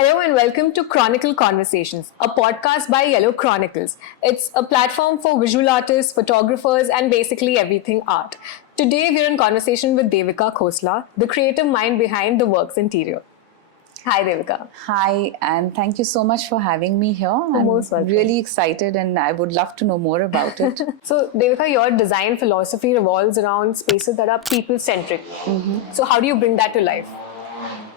Hello and welcome to Kronicle Konversations, a podcast by Yellow Chronicles. It's a platform for visual artists, photographers, and basically everything art. Today we're in conversation with Devika Khosla, the creative mind behind the work's interior. Hi Devika. Hi, and thank you so much for having me here. I'm most welcome. Really excited and I would love to know more about it. So Devika, your design philosophy revolves around spaces that are people-centric. So how do you bring that to life?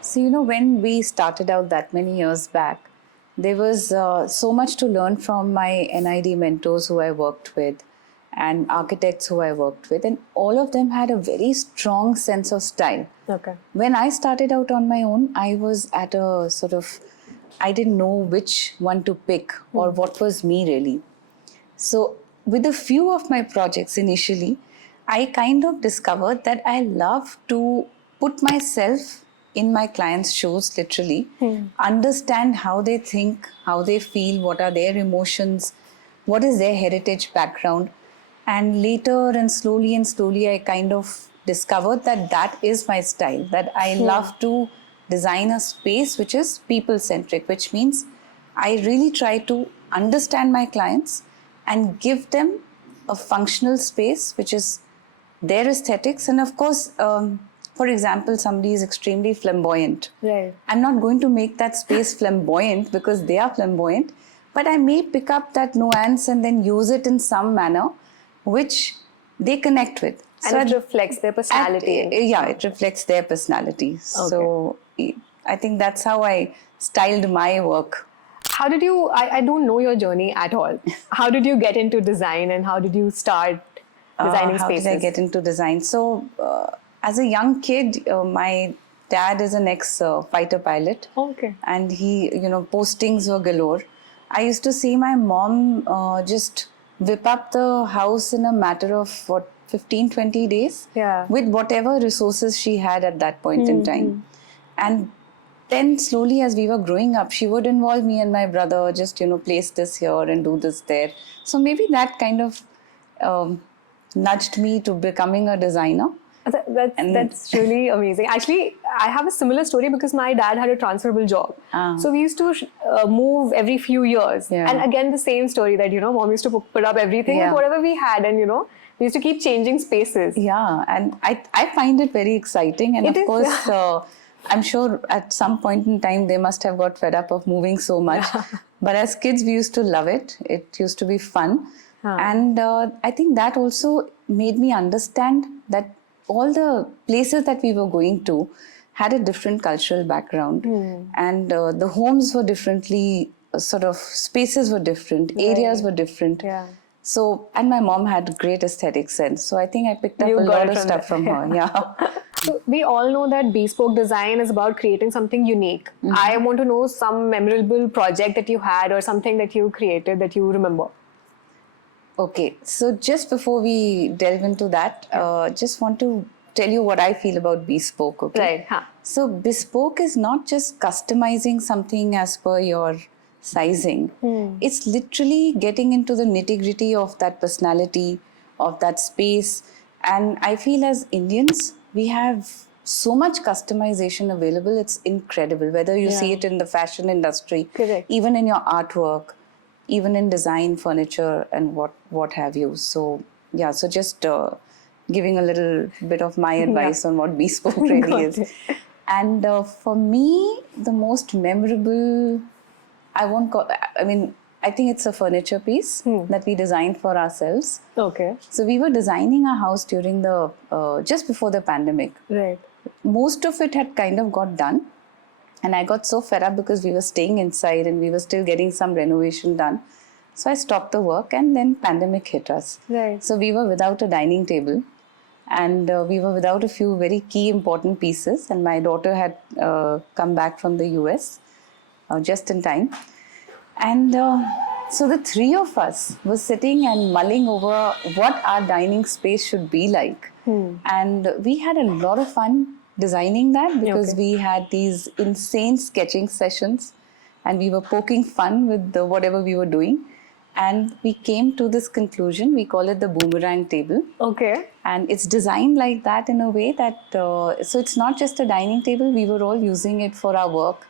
So, when we started out that many years back, there was so much to learn from my NID mentors who I worked with and architects who I worked with, and all of them had a very strong sense of style. Okay. When I started out on my own, I was at a I didn't know which one to pick or what was me really. So with a few of my projects initially, I kind of discovered that I love to put myself in my clients' shoes, literally, understand how they think, how they feel, what are their emotions, what is their heritage background. And later and slowly, I kind of discovered that that is my style, that I love to design a space which is people-centric, which means I really try to understand my clients and give them a functional space which is their aesthetics. And of course, for example, somebody is extremely flamboyant. Right. I'm not going to make that space flamboyant because they are flamboyant, but I may pick up that nuance and then use it in some manner which they connect with. And it reflects their personality. It reflects their personality. Okay. So I think that's how I styled my work. How did you, I don't know your journey at all. How did you get into design and how did you start designing spaces? How did I get into design? So as a young kid, my dad is an ex-fighter pilot. Okay. And he, postings were galore. I used to see my mom just whip up the house in a matter of 15-20 days with whatever resources she had at that point in time. And then slowly as we were growing up, she would involve me and my brother, just place this here and do this there. So maybe that kind of nudged me to becoming a designer. That's really amazing. Actually, I have a similar story because my dad had a transferable job. So we used to move every few years. And again, the same story that, mom used to put up everything with whatever we had and, we used to keep changing spaces. Yeah, and I find it very exciting. And of course, I'm sure at some point in time, they must have got fed up of moving so much. But as kids, we used to love it. It used to be fun. And I think that also made me understand that all the places that we were going to had a different cultural background. And the homes were differently, spaces were different, areas were different. So, and my mom had great aesthetic sense. So I think I picked up a lot of stuff from her. So we all know that bespoke design is about creating something unique. I want to know some memorable project that you had or something that you created that you remember. Okay, so just before we delve into that, just want to tell you what I feel about bespoke. Okay? Right. So bespoke is not just customizing something as per your sizing. It's literally getting into the nitty-gritty of that personality, of that space. And I feel as Indians, we have so much customization available. It's incredible, whether you see it in the fashion industry, even in your artwork, even in design, furniture, and what have you. So so just giving a little bit of my advice on what bespoke really is. And for me, the most memorable, I think it's a furniture piece that we designed for ourselves. Okay. So we were designing our house during just before the pandemic. Right. Most of it had kind of got done. And I got so fed up because we were staying inside and we were still getting some renovation done. So I stopped the work and then pandemic hit us. Right. So we were without a dining table and we were without a few very key important pieces. And my daughter had come back from the US just in time. And so the three of us were sitting and mulling over what our dining space should be like. And we had a lot of fun designing that because we had these insane sketching sessions and we were poking fun with whatever we were doing. And we came to this conclusion. We call it the Boomerang Table. Okay. And it's designed like that in a way that, so it's not just a dining table. We were all using it for our work.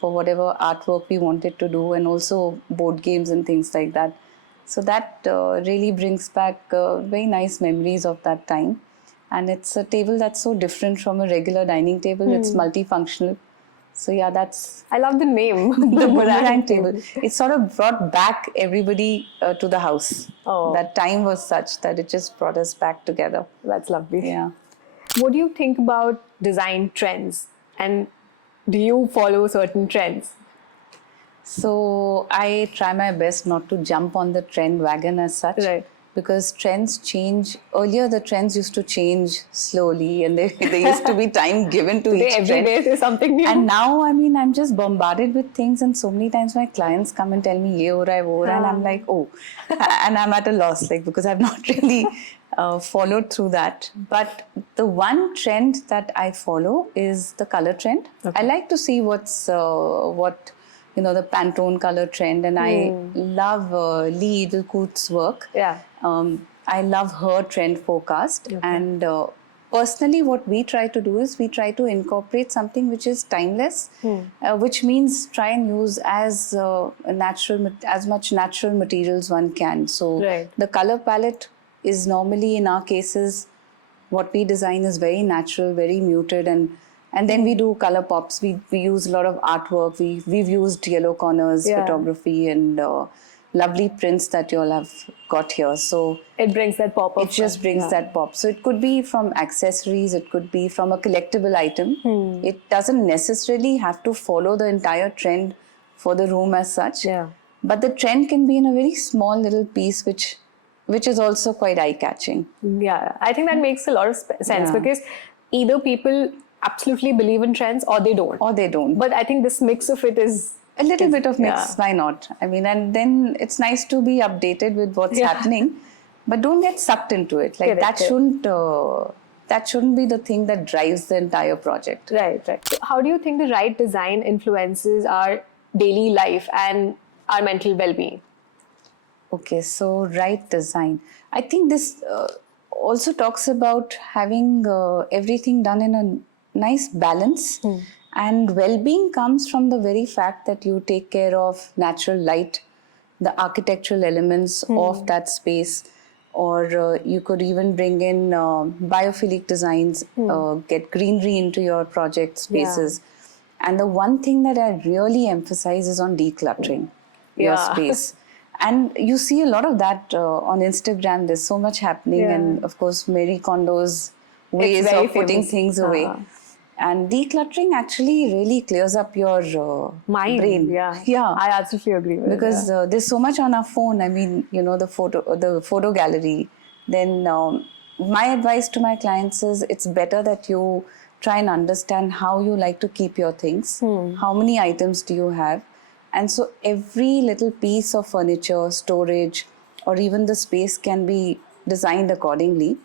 for whatever artwork we wanted to do, and also board games and things like that. So that really brings back very nice memories of that time. And it's a table that's so different from a regular dining table. It's multifunctional. So yeah, that's I love the name. the Boomerang Table. It sort of brought back everybody to the house. Oh. That time was such that it just brought us back together. That's lovely. Yeah. What do you think about design trends? And do you follow certain trends? So I try my best not to jump on the trend wagon as such. Right. Because trends change. Earlier, the trends used to change slowly, and there used to be time given to each Every trend. day there's something new. And now, I mean, I'm just bombarded with things, and so many times my clients come and tell me, "Ye ho raha hai, wo ho raha hai," and I'm like, "Oh," and I'm at a loss, like, because I've not really followed through that. But the one trend that I follow is the color trend. Okay. I like to see what the Pantone color trend, and I love Lee Edelkoot's work. Yeah. I love her trend forecast. Okay. And personally, what we try to do is we try to incorporate something which is timeless, which means try and use as much natural materials one can. So Right. the color palette is normally, in our cases, what we design is very natural, very muted, and then we do color pops. We use a lot of artwork. We've used YellowKorner's photography and lovely prints that you all have got here. So It brings that pop up. it just brings that pop. So it could be from accessories, it could be from a collectible item. It doesn't necessarily have to follow the entire trend for the room as such. Yeah. But the trend can be in a very small little piece which is also quite eye-catching. Yeah, I think that makes a lot of sense Yeah. because either people absolutely believe in trends or they don't. Or they don't. But I think this mix of it is A little bit of mix, yeah. why not? I mean, and then it's nice to be updated with what's Yeah. happening, but don't get sucked into it. Like Correct, that shouldn't be the thing that drives the entire project. right. So how do you think the right design influences our daily life and our mental well-being? Okay, so right design. I think this also talks about having everything done in a nice balance. And well-being comes from the very fact that you take care of natural light, the architectural elements of that space, or you could even bring in biophilic designs, get greenery into your project spaces. And the one thing that I really emphasize is on decluttering your space. And you see a lot of that on Instagram. There's so much happening. And of course, Marie Kondo's ways very of putting famous. things away. And decluttering actually really clears up your Mind. brain. Yeah. I absolutely agree with Because there's so much on our phone. I mean, the photo gallery. Then my advice to my clients is it's better that you try and understand how you like to keep your things. How many items do you have? And so every little piece of furniture, storage, or even the space can be designed accordingly.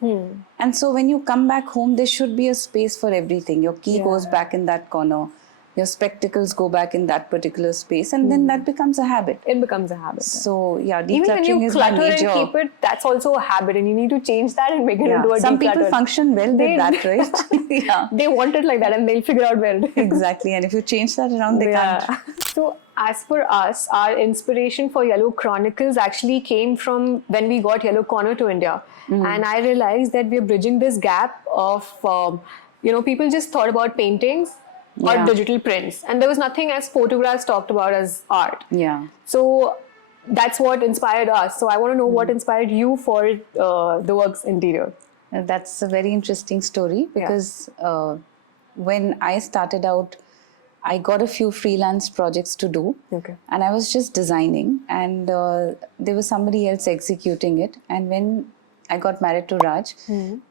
And so when you come back home, there should be a space for everything. Your key goes back in that corner. Your spectacles go back in that particular space. And then that becomes a habit. It becomes a habit. So yeah, Even when you decluttering is my clutter major. and keep it, that's also a habit, and you need to change that and make it into a Some declutter. people function well with that, right? Yeah. They want it like that, and they'll figure out where. Exactly. And if you change that around, they can't. So as for us, our inspiration for Yellow Chronicles actually came from when we got YellowKorner to India. And I realized that we're bridging this gap of, people just thought about paintings or digital prints. And there was nothing as photographs talked about as art. Yeah. So that's what inspired us. So I want to know what inspired you for the work's interior. That's a very interesting story because when I started out, I got a few freelance projects to do. Okay. And I was just designing, and there was somebody else executing it. And when I got married to Raj,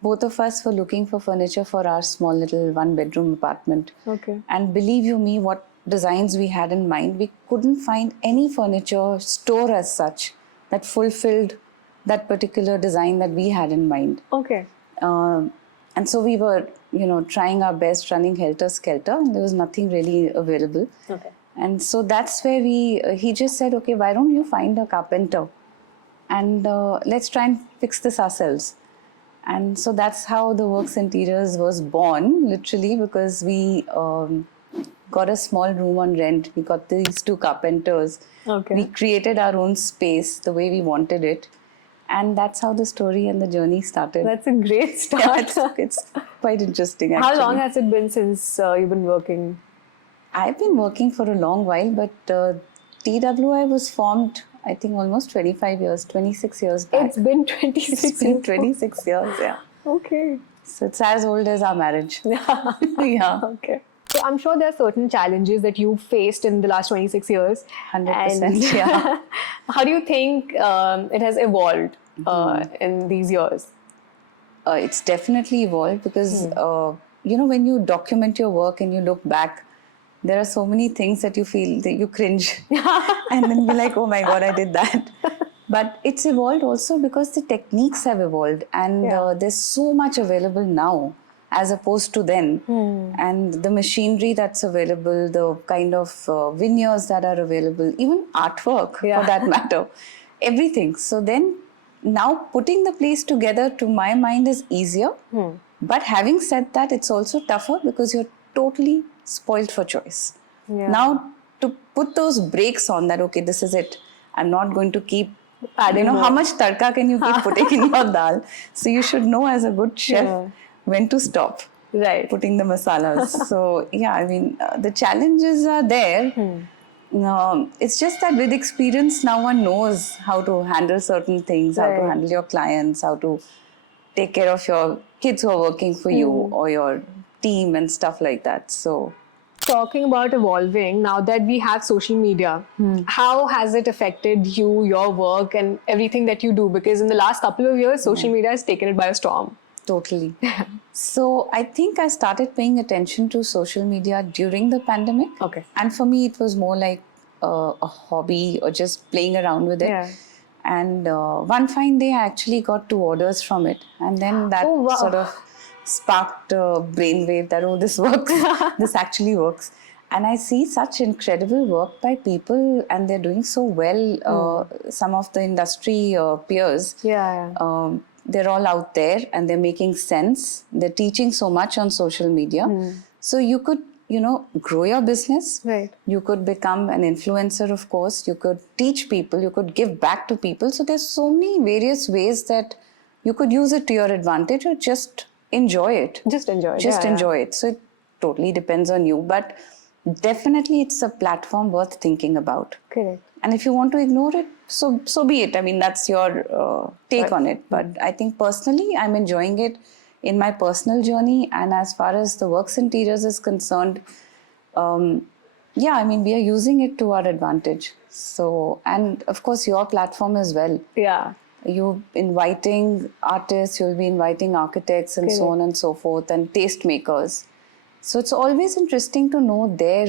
both of us were looking for furniture for our small little one-bedroom apartment. Okay. And believe you me, what designs we had in mind, we couldn't find any furniture store as such that fulfilled that particular design that we had in mind. Okay. And so we were, trying our best, running helter-skelter, and there was nothing really available. Okay. And so that's where he just said, okay, why don't you find a carpenter? And let's try and fix this ourselves. And so that's how the Works Interiors was born, literally, because we got a small room on rent. We got these 2 carpenters. Okay. We created our own space the way we wanted it. And that's how the story and the journey started. That's a great start. Yeah, it's quite interesting, actually. How long has it been since you've been working? I've been working for a long while, but TWI was formed, I think, almost 25 years, 26 years back. It's been 26 It's been 26 years, yeah. Okay. So it's as old as our marriage. Yeah. Okay. So I'm sure there are certain challenges that you faced in the last 26 years. 100%, yeah. How do you think it has evolved in these years? It's definitely evolved because, when you document your work and you look back, there are so many things that you feel that you cringe and then be like, oh my God, I did that. But it's evolved also because the techniques have evolved and there's so much available now as opposed to then. And the machinery that's available, the kind of veneers that are available, even artwork for that matter, everything. So then now putting the place together to my mind is easier. But having said that, it's also tougher because you're totally spoiled for choice. Now to put those brakes on that, okay, this is it. I'm not going to keep adding, how much tadka can you keep putting in your dal? So you should know as a good chef when to stop putting the masalas. So the challenges are there. It's just that with experience now one knows how to handle certain things, how to handle your clients, how to take care of your kids who are working for you or your team and stuff like that. So talking about evolving, now that we have social media, how has it affected you, your work and everything that you do? Because in the last couple of years, social media has taken it by a storm. Totally. So I think I started paying attention to social media during the pandemic. Okay. And for me, it was more like a hobby or just playing around with it. Yeah. And one fine day, I actually got 2 orders from it. And then that sort of sparked a brainwave that, this works. This actually works. And I see such incredible work by people and they're doing so well. Some of the industry peers. They're all out there and they're making sense. They're teaching so much on social media. So you could, grow your business. Right. You could become an influencer, of course. You could teach people. You could give back to people. So there's so many various ways that you could use it to your advantage or just enjoy it. Just enjoy it. Just enjoy it. So it totally depends on you. But definitely it's a platform worth thinking about. Correct. And if you want to ignore it, so be it. I mean, that's your take on it. But I think personally, I'm enjoying it in my personal journey. And as far as the Works Interiors is concerned, we are using it to our advantage. So, and of course, your platform as well. Yeah. You're inviting artists, you'll be inviting architects and so on and so forth, and tastemakers. So it's always interesting to know their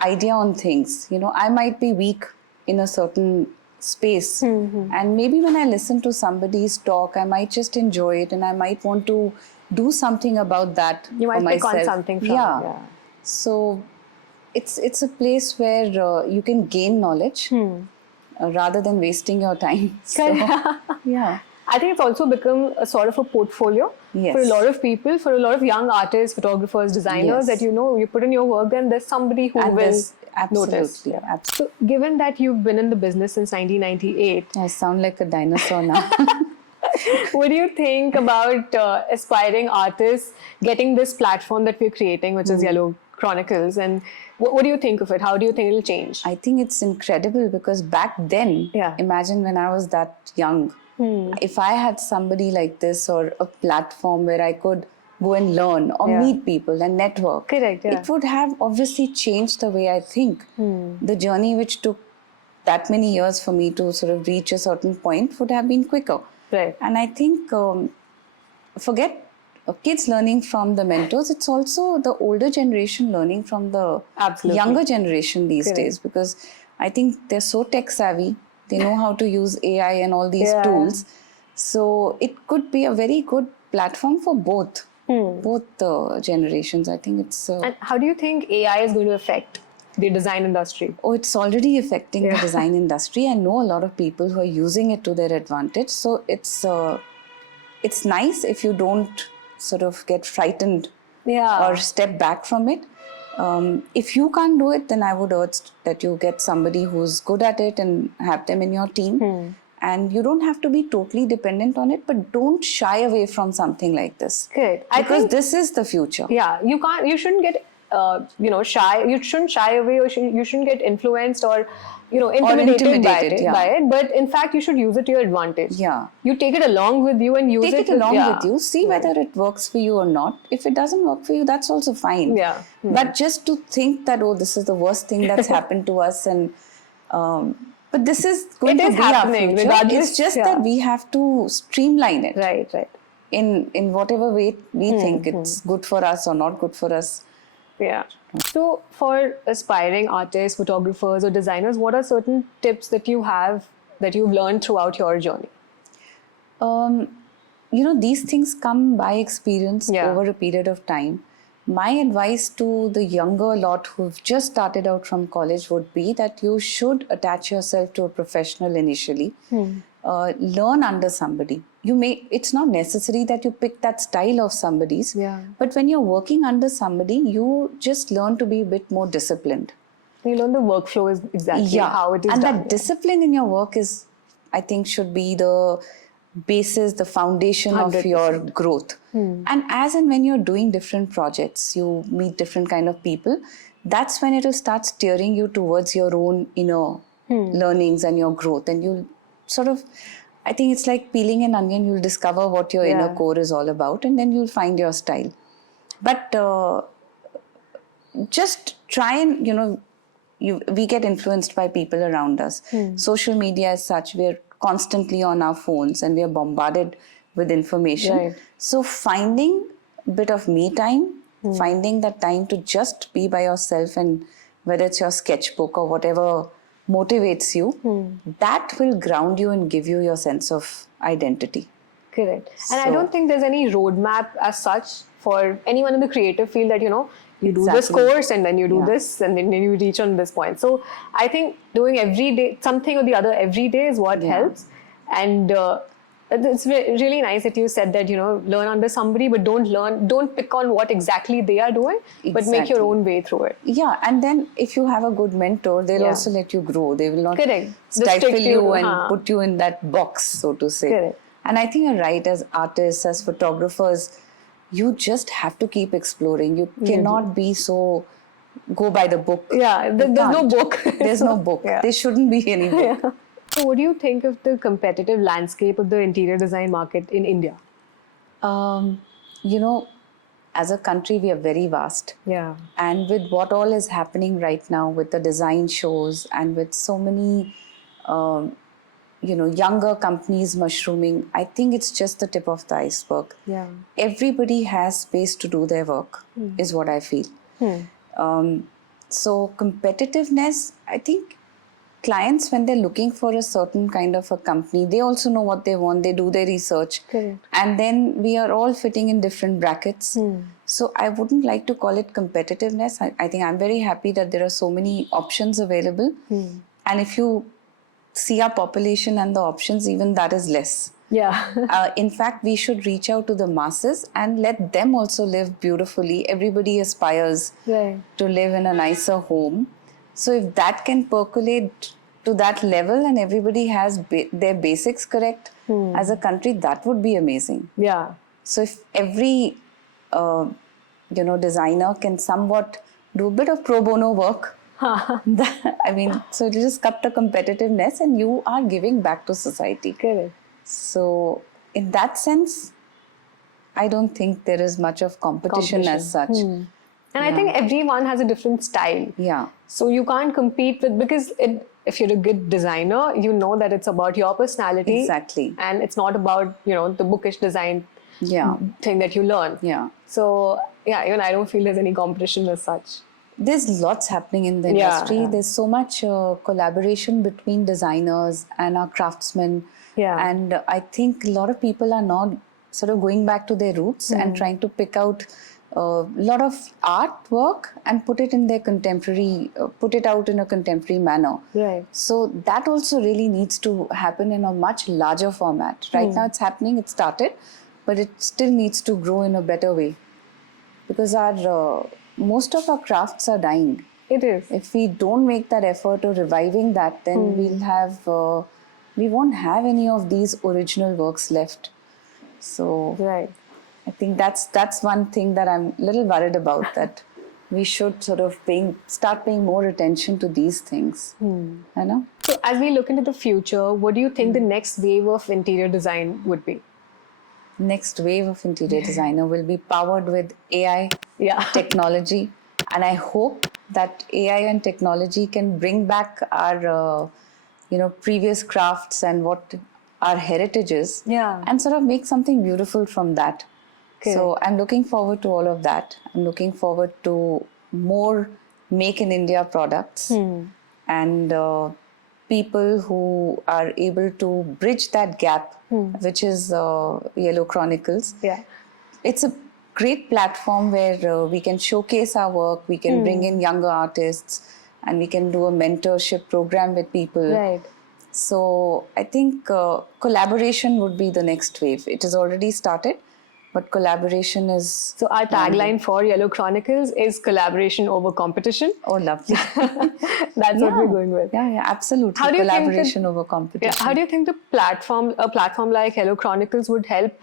idea on things. I might be weak in a certain space and maybe when I listen to somebody's talk, I might just enjoy it and I might want to do something about that. You might pick on something from it. So it's a place where you can gain knowledge rather than wasting your time. So, I think it's also become a sort of a portfolio for a lot of people, for a lot of young artists, photographers, designers, that you put in your work, then there's somebody who will notice. So given that you've been in the business since 1998. I sound like a dinosaur now. What do you think about aspiring artists getting this platform that we're creating, which is Yellow Chronicles, and what do you think of it? How do you think it'll change? I think it's incredible because back then, imagine when I was that young, if I had somebody like this or a platform where I could go and learn or meet people and network, it would have obviously changed the way I think. The journey which took that many years for me to sort of reach a certain point would have been quicker. And I think, forget kids learning from the mentors, it's also the older generation learning from the younger generation these days, because I think they're so tech savvy. They know how to use AI and all these tools. So it could be a very good platform for both generations. I think it's... and how do you think AI is going to affect the design industry? Oh, it's already affecting the design industry. I know a lot of people who are using it to their advantage. So it's nice if you don't sort of get frightened or step back from it. If you can't do it, then I would urge that you get somebody who's good at it and have them in your team. And you don't have to be totally dependent on it, but don't shy away from something like this. Good. Because this is the future. Yeah, you shouldn't get, shy. You shouldn't shy away, or you shouldn't get influenced or, intimidated by it. But in fact, you should use it to your advantage. Yeah. You take it along with you and use it. Take it along with you. See whether it works for you or not. If it doesn't work for you, that's also fine. Yeah. But just to think that, this is the worst thing that's happened to us, and but this is going to be happening, our future. regardless. It's just that we have to streamline it. Right. In whatever way we think it's good for us or not good for us. Yeah. So for aspiring artists, photographers or designers, what are certain tips that you have that you've learned throughout your journey? These things come by experience over a period of time. My advice to the younger lot who've just started out from college would be that you should attach yourself to a professional initially. Learn under somebody. It's not necessary that you pick that style of somebody's, but when you're working under somebody, you just learn to be a bit more disciplined. You learn the workflow is exactly how it is and done. And that discipline in your work I think should be the basis, the foundation 100%. Of your growth. And as and when you're doing different projects, you meet different kind of people, that's when it'll start steering you towards your own inner learnings and your growth. And you'll sort of, I think it's like peeling an onion, you'll discover what your inner core is all about, and then you'll find your style. But just try and, we get influenced by people around us. Social media as such, we're constantly on our phones and we are bombarded with information. So finding a bit of me time, finding that time to just be by yourself, and whether it's your sketchbook or whatever motivates you, that will ground you and give you your sense of identity. Correct. And I don't think there's any roadmap as such for anyone in the creative field that, you do this course and then you do this and then you reach on this point. So I think doing every day, something or the other every day is what helps. And it's really nice that you said that, learn under somebody, but don't pick on what exactly they are doing, but make your own way through it. Yeah, and then if you have a good mentor, they'll also let you grow. They will not Correct. stifle you and put you in that box, so to say. Correct. And I think you're right, as artists, as photographers, you just have to keep exploring. You cannot be so go by the book. Yeah, there's no book. There's no book. There shouldn't be any book. Yeah. So what do you think of the competitive landscape of the interior design market in India? As a country, we are very vast. Yeah. And with what all is happening right now with the design shows and with so many younger companies mushrooming, I think it's just the tip of the iceberg. Yeah. Everybody has space to do their work, is what I feel. So competitiveness, I think clients, when they're looking for a certain kind of a company, they also know what they want, they do their research. Correct. And then we are all fitting in different brackets. So I wouldn't like to call it competitiveness. I think I'm very happy that there are so many options available. And if you see our population and the options, even that is less. Yeah. In fact, we should reach out to the masses and let them also live beautifully. Everybody aspires to live in a nicer home. So if that can percolate to that level and everybody has their basics correct as a country, that would be amazing. Yeah. So if every designer can somewhat do a bit of pro bono work, so it'll just cut the competitiveness and you are giving back to society. Correct. So in that sense, I don't think there is much of competition. As such. And I think everyone has a different style. Yeah. So you can't compete with, because if you're a good designer, you know that it's about your personality. Exactly. And it's not about, the bookish design thing that you learn. Yeah. So, even I don't feel there's any competition as such. There's lots happening in the industry. Yeah. There's so much collaboration between designers and our craftsmen. Yeah. And I think a lot of people are now sort of going back to their roots and trying to pick out a lot of artwork and put it in their contemporary, put it out in a contemporary manner. Right. So that also really needs to happen in a much larger format. Right now it's happening, it started, but it still needs to grow in a better way. Because our most of our crafts are dying. It is. If we don't make that effort of reviving that, then we won't have any of these original works left. So Right. I think that's one thing that I'm a little worried about, that we should sort of start paying more attention to these things. You know? So as we look into the future, what do you think the next wave of interior design would be? Next wave of interior designer will be powered with AI technology, and I hope that AI and technology can bring back our previous crafts and what our heritage is, and sort of make something beautiful from that. So I'm looking forward to all of that. I'm looking forward to more make in India products and people who are able to bridge that gap, which is Yellow Chronicles. Yeah. It's a great platform where we can showcase our work, we can bring in younger artists, and we can do a mentorship program with people. Right. So I think collaboration would be the next wave. It has already started, but collaboration is... So our tagline for Yellow Chronicles is collaboration over competition. Oh, lovely. That's what we're going with. Yeah, absolutely. How do you think collaboration over competition. How do you think a platform like Yellow Chronicles would help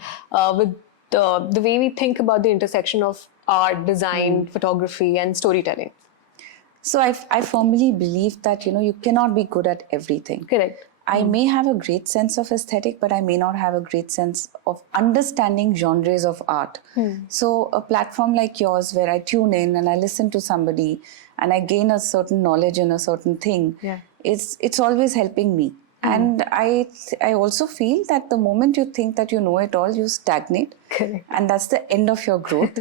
with the way we think about the intersection of art, design, photography, and storytelling? So I firmly believe that, you cannot be good at everything. Correct. I may have a great sense of aesthetic, but I may not have a great sense of understanding genres of art. So a platform like yours, where I tune in and I listen to somebody and I gain a certain knowledge in a certain thing, it's always helping me. And I also feel that the moment you think that you know it all, you stagnate. Correct. And that's the end of your growth.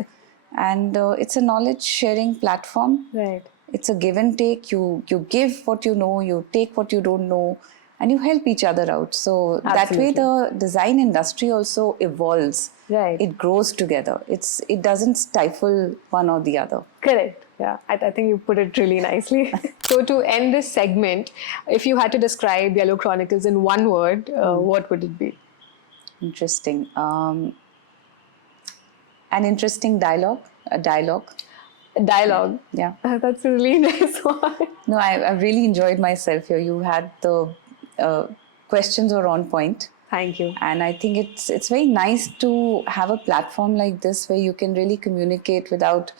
And it's a knowledge sharing platform. Right. It's a give and take. You give what you know, you take what you don't know, and you help each other out. So that way the design industry also evolves. Right. It grows together. It doesn't stifle one or the other. Correct. Yeah, I think you put it really nicely. So to end this segment, if you had to describe Yellow Chronicles in one word, what would it be? Interesting. An interesting dialogue. A dialogue. Dialogue. Yeah. That's a really nice one. No, I really enjoyed myself here. You had the questions were on point. Thank you. And I think it's very nice to have a platform like this where you can really communicate without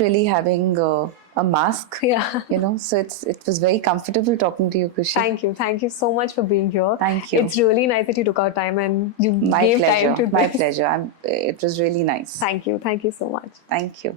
really having a mask. Yeah. So it was very comfortable talking to you, Kushi. Thank you. Thank you so much for being here. Thank you. It's really nice that you took out time and you gave time to this. My pleasure. It was really nice. Thank you. Thank you so much. Thank you.